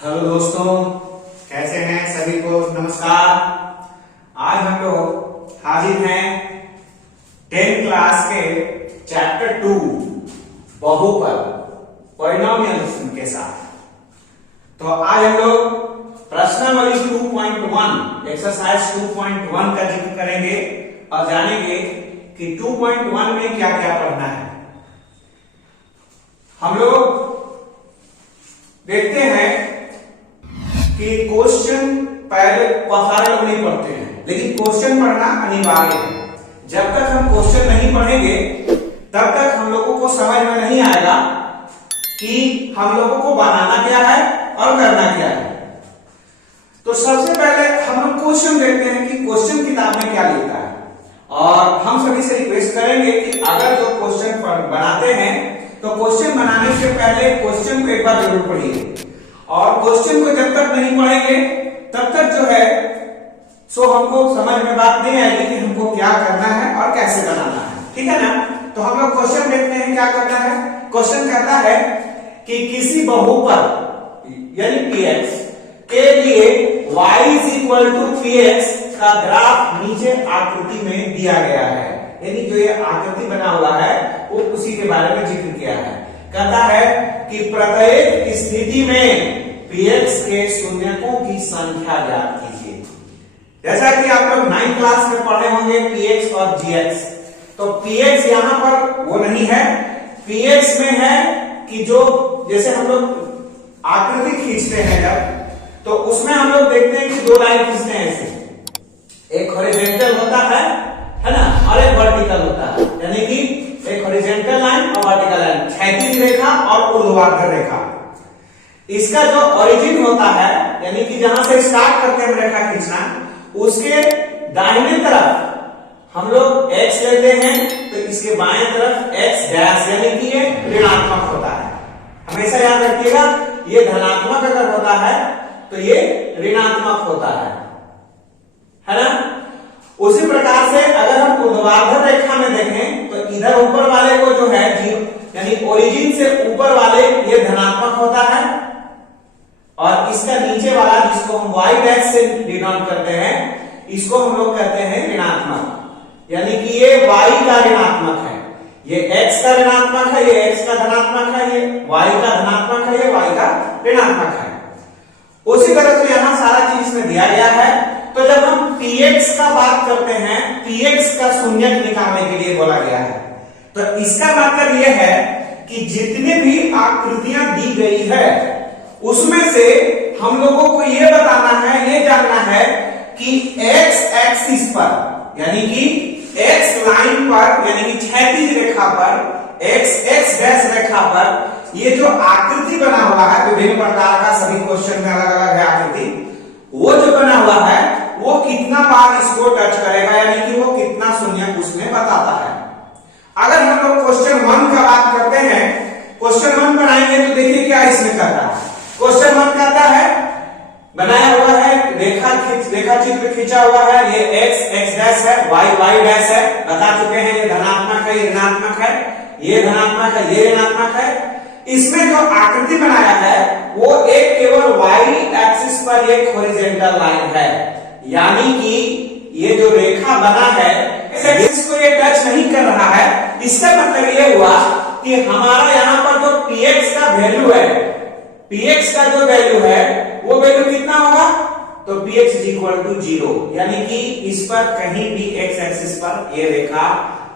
Hello दोस्तों, कैसे हैं सभी को नमस्कार। आज हम लोग हाजिर हैं 10th क्लास के चैप्टर 2 बहुपद पॉलिनोमियल्स के साथ। तो आज हम लोग प्रश्नावली 2.1 एक्सरसाइज 2.1 का जिक्र करेंगे और जानेंगे कि 2.1 में क्या क्या पढ़ना है। हम लोग देखते हैं कि क्वेश्चन पहले सारे लोग नहीं पढ़ते हैं, लेकिन क्वेश्चन पढ़ना अनिवार्य है। जब तक हम क्वेश्चन नहीं पढ़ेंगे तब तक हम लोगों को समझ में नहीं आएगा कि हम लोगों को बनाना क्या है और करना क्या है। तो सबसे पहले हम लोग क्वेश्चन देखते हैं कि क्वेश्चन किताब में क्या लिखा है, और हम सभी से रिक्वेस्ट करेंगे कि अगर जो क्वेश्चन बनाते हैं तो क्वेश्चन बनाने से पहले क्वेश्चन को एक बार जरूर पढ़िए, और क्वेश्चन को जब तक नहीं पढ़ेंगे तब तक जो है सो हमको समझ में बात नहीं आएगी कि हमको क्या करना है और कैसे बनाना है। ठीक है ना। तो हम लोग क्वेश्चन देखते हैं क्या करना है। क्वेश्चन कहता है कि किसी बहुपद यानी px के लिए y = px का ग्राफ नीचे आकृति में दिया गया है। यानी जो ये आकृति बना हुआ है वो उसी के बारे में जिक्र किया है। कहता है कि प्रत्येक स्थिति में px के शून्यकों की संख्या ज्ञात कीजिए। जैसा कि आप लोग 9th क्लास में पढ़े होंगे px और gx। तो px यहां पर वो नहीं है, px में है कि जो जैसे हम लोग आकृति खींचते हैं जब, तो उसमें हम लोग देखते हैं कि दो लाइन खींचते हैं ऐसे, एक हॉरिजॉन्टल होता है ना, और एक वर्टिकल होता है। यानी कि एक हॉरिजॉन्टल लाइन और वर्टिकल लाइन, क्षैतिज रेखा और ऊर्ध्वाधर रेखा। इसका जो ओरिजिन होता है यानी कि जहां से स्टार्ट करते हैं रेखा खींचना, उसके दाहिने तरफ हम लोग x लेते हैं तो इसके बाएं तरफ x डैश यानी कि ये ऋणात्मक होता है। हमेशा याद रखिएगा, ये धनात्मक अगर होता है तो ये ऋणात्मक होता है ना। उसी प्रकार से अगर हम ऊर्ध्वाधर रेखा में देखें तो इधर ऊपर वाले को जो है यानी ओरिजिन से ऊपर वाले ये धनात्मक होता है, और इसका नीचे वाला जिसको हम y डैश से डिनोट करते हैं इसको हम लोग कहते हैं ऋणात्मक। यानी कि ये y का ऋणात्मक है, ये x का ऋणात्मक है, ये x का धनात्मक है, ये y का धनात्मक है, ये y का ऋणात्मक है। उसी तरह से यहां सारा चीज इसमें दिया गया है। तो जब हम px का बात करते हैं, px का शून्यक निकालने के लिए बोला गया है, तो इसका मतलब यह है कि जितने भी आकृतियां दी गई है उसमें से हम लोगों को यह बताना है, ये जानना है कि x एक्सिस पर यानी कि x लाइन पर यानी कि क्षैतिज रेखा पर x डैश रेखा पर ये जो आकृति बना हुआ है, विभिन्न प्रकार का सभी क्वेश्चन में अलग अलग है आकृति, वो जो बना हुआ है वो कितना बार इसको टच करेगा, यानी कि वो कितना शून्यक उसमें बताता है। अगर हम लोग क्वेश्चन 1 का बात करते हैं, क्वेश्चन 1 बनाएंगे तो देखिए क्या इसमें करता है। क्वेश्चन 1 कहता है, बनाया हुआ है रेखा चित्र खींचा हुआ है, ये x डैश है, y डैश है, बता चुके हैं ये धनात्मक है, ये ऋणात्मक है, ये धनात्मक है, ये ऋणात्मक है। इसमें जो आकृति बनाया है वो एक केवल y एक्सिस पर एक हॉरिजॉन्टल लाइन है, यानी कि ये जो रेखा बना है इस एक्सिस को ये टच नहीं कर रहा है। इसका मतलब ये हुआ कि हमारा यहाँ पर जो px का वैल्यू है, px का जो वैल्यू है वो वैल्यू कितना होगा, तो px = 0, यानी कि इस पर कहीं भी x एक्सिस पर ये रेखा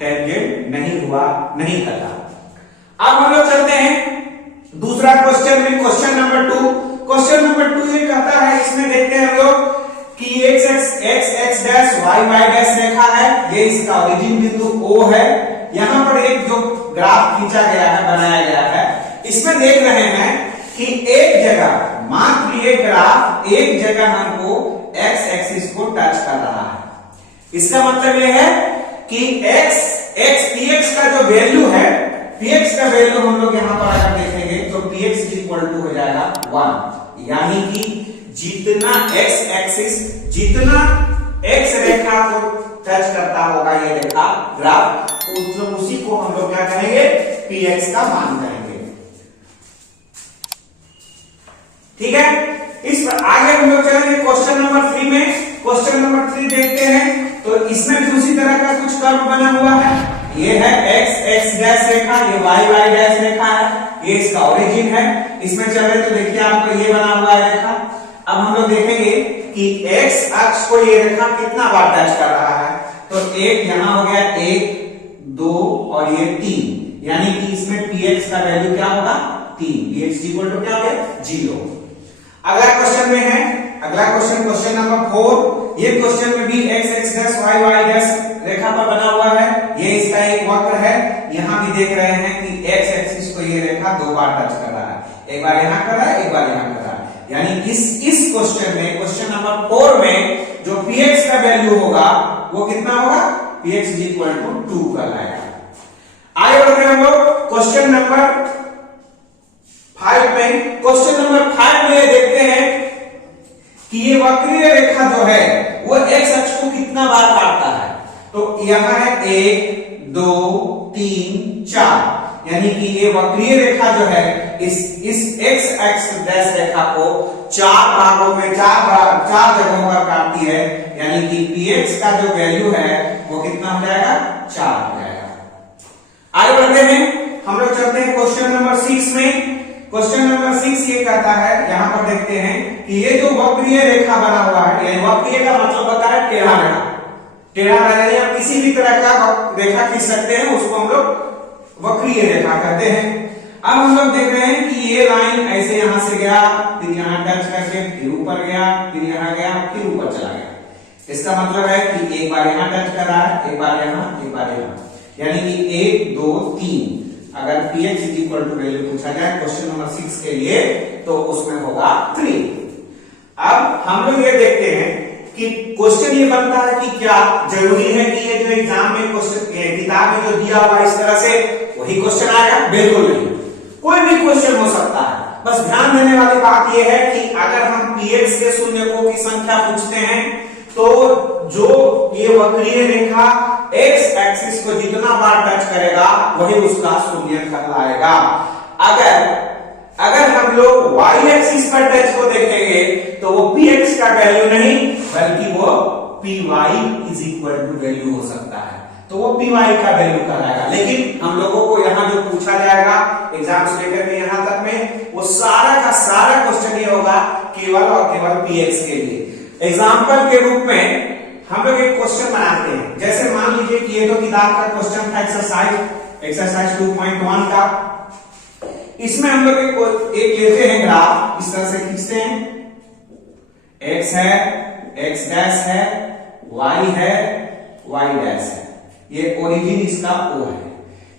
टेंजेंट नहीं हुआ, नहीं लगा। अब हम लोग चलते हैं दूसरा क्वेश्चन में, क्वेश्चन नंबर 2। क्वेश्चन नंबर 2 ये कहता है, इसमें देखते हैं हम लोग कि x डैश y डैश रेखा है, ये इसका ओरिजिन बिंदु O है। यहां पर एक जो ग्राफ खींचा गया है, बनाया गया है, इसमें देख रहे हैं कि एक जगह मात्र ये ग्राफ एक जगह हमको x एक्सिस को टच कर रहा है। इसका मतलब ये है कि px का जो वैल्यू है, px का वैल्यू हम लोग यहां पर अगर देखेंगे तो px = हो जाएगा 1, यानी कि जितना x एक्सिस, जितना x रेखा को टच करता होगा ये रेखा ग्राफ, उसी को हम लोग क्या कहेंगे, px का मान कहेंगे। ठीक है। आगे हम लोग चलेंगे क्वेश्चन नंबर 3 में। क्वेश्चन नंबर 3 देखते हैं, तो इसमें भी उसी तरह का कुछ कर्व बना हुआ है। ये है x डैश रेखा, ये y डैश रेखा है, ये इसका ओरिजिन है। इसमें चले तो देखिए आपको ये बना हुआ है रेखा। अब हम लोग देखेंगे कि x अक्ष को ये रेखा कितना बार टच कर रहा है। तो एक यहां हो गया 1 2 और ये 3, यानी कि इसमें px का वैल्यू क्या होगा 3। px इक्वल टू क्या हो गया 0। अगला क्वेश्चन में है, अगला क्वेश्चन नंबर 4। ये क्वेश्चन में भी x डैश y डैश रेखा पर बना हुआ है। ये इसका एक वक्र है। यहां भी देख रहे हैं कि x एक्सिस को ये रेखा 2 बार टच कर रहा है, एक बार यहां कर रहा है, एक बार यहां कर रहा है। यानी इस क्वेश्चन में, क्वेश्चन नंबर 4 में जो px का वैल्यू होगा वो कितना होगा, px इक्वल टू 2 कहलाएगा। आगे बढ़ते हैं हम लोग क्वेश्चन नंबर 5 में। क्वेश्चन नंबर 5 में देखते हैं कि ये वक्रीय रेखा जो है वो x अक्ष को कितना बार काटता है। तो यहां है 1 2 3 4, यानी कि ये वक्रीय रेखा जो है इस x एक्स डैश रेखा को 4 भागों में 4 जगहों पर काटती है। यानी कि px का जो वैल्यू है वो कितना हो जाएगा 4 हो जाएगा। आगे बढ़ते हैं, हम लोग चलते हैं क्वेश्चन नंबर 6 में। क्वेश्चन नंबर 6 ये कहता है, यहां पर देखते हैं कि ये जो वक्रीय रेखा बना हुआ है, ये वक्रीय का मतलब होता है टेढ़ा रेखा। टेढ़ा रेखा आप किसी भी तरह का रेखा खींच सकते हैं, उसको हम लोग वक्रीय रेखा कहते हैं। अब हम लोग देख रहे हैं कि ये लाइन ऐसे यहां से गया, फिर यहां टच करके फिर ऊपर गया, फिर यहां गया, फिर ऊपर चला गया। इसका मतलब है कि एक बार यहां टच कर रहा है, एक बार यहां, एक बार यहां, यानी कि 1 2 3। अगर px इक्वल टू वैल्यू पूछा जाए क्वेश्चन नंबर 6 के लिए तो उसमें होगा 3। अब हम लोग ये देखते हैं कि क्वेश्चन ये बनता है कि क्या जरूरी है कि ये जो एग्जाम में क्वेश्चन किताब में जो दिया हुआ इस तरह से वही क्वेश्चन आएगा? बिल्कुल नहीं, कोई भी क्वेश्चन हो सकता है। बस ध्यान देने वाली बात यह है कि अगर हम px के शून्यकों की संख्या पूछते हैं तो जो ये वक्रीय रेखा x एक्सिस को जितना बार टच करेगा वही उसका शून्य कहलाएगा। अगर हम लोग y एक्सिस पर टच को देखेंगे तो वो px का वैल्यू नहीं बल्कि वो py is equal to value हो सकता है, तो वो py का वैल्यू कहलाएगा। लेकिन हम लोगों को यहाँ जो पूछा जाएगा एग्जाम से लेकर के यहाँ तक में, वो सारा का सारा क्वेश्चन ये होगा केवल और केवल px के लिए। एग्जाम्पल के रूप में हम लोग एक क्वेश्चन बनाते हैं। जैसे मान लीजिए कि ये तो किताब का क्वेश्चन था एक्सरसाइज 2.1 का। इसमें हम लोग एक लेते हैं ग्राफ, इस तरह से खींचते हैं। x है, x डैश है, y है, y डैश है, ये ओरिजिन इसका O है।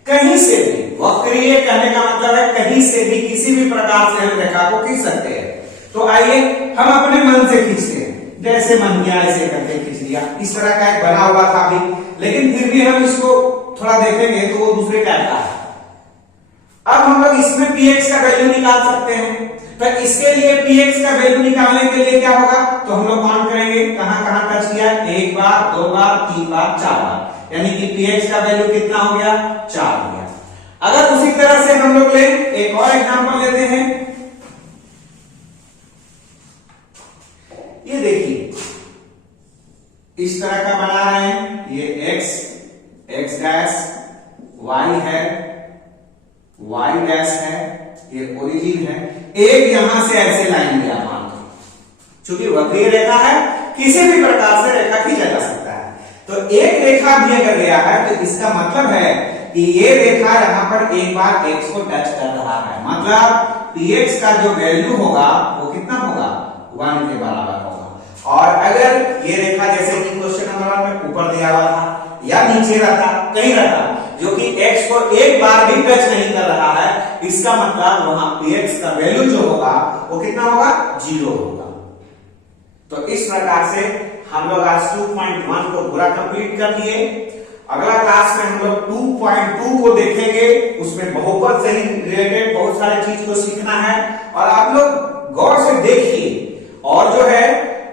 कहीं से भी, वक्रीय कहने का मतलब है कहीं से भी किसी भी प्रकार से हम रेखा को खींच सकते हैं। तो आइए हम अपने मन से खींचते हैं, जैसे मन किया ऐसे करके खींच लिया। इस तरह का एक बना हुआ था अभी, लेकिन फिर भी हम इसको थोड़ा देखेंगे तो वो दूसरे टाइप का है। अब हम लोग इसमें px का वैल्यू निकाल सकते हैं, तो इसके लिए px का वैल्यू निकालने के लिए क्या होगा, तो हम लोग काउंट करेंगे कहां कहां टच किया, 1 बार 2 बार 3 बार 4 बार, यानी कि px का वैल्यू कितना हो गया 4 हो गया। अगर उसी तरह से हम लोग ले एक और एग्जांपल लेते हैं। ये देखिए इस तरह का बना रहे हैं, ये x डैश, y है, y डैश है, ये ओरिजिन है। एक यहां से ऐसे लाइन लिया मान लो, चूंकि वक्रीय रेखा है किसी भी प्रकार से रेखा खींचा जा सकता है। तो एक रेखा भी अगर गया है तो इसका मतलब है कि ये रेखा यहां पर एक बार x को टच कर रहा है, मतलब px का जो वैल्यू होगा वो कितना होगा 1 के बराबर होगा। और अगर ये रेखा जैसे कि क्वेश्चन नंबर 1 में ऊपर दिया हुआ था या नीचे रहता, कहीं रहता, जो कि x को एक बार भी टच नहीं कर रहा है, इसका मतलब वहां px का वैल्यू जो होगा वो कितना होगा 0 होगा। तो इस प्रकार से हम लोग आज 2.1 को पूरा कंप्लीट कर दिए। अगला क्लास में हम लोग 2.2 को देखेंगे, उसमें बहुपद से रिलेटेड बहुत सारे चीज को सीखना है। और आप लोग गौर से देखिए और जो है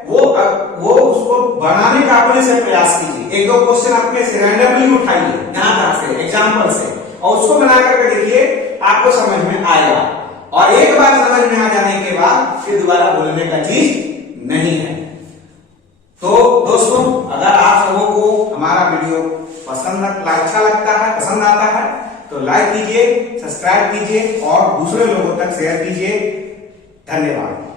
वो उसको बनाने का अपने से प्रयास कीजिए। एक दो क्वेश्चन अपने से रैंडमली उठाइए यहाँ से एग्जाम्पल से और उसको बना करके देखिए, आपको समझ में आएगा। और एक बार समझ में आ जाने के बाद फिर दोबारा बोलने का चीज नहीं है। तो दोस्तों, अगर आप लोगों को हमारा वीडियो अच्छा लगता है, पसंद आता है, तो लाइक कीजिए, सब्सक्राइब कीजिए और दूसरे लोगों तक शेयर कीजिए। धन्यवाद।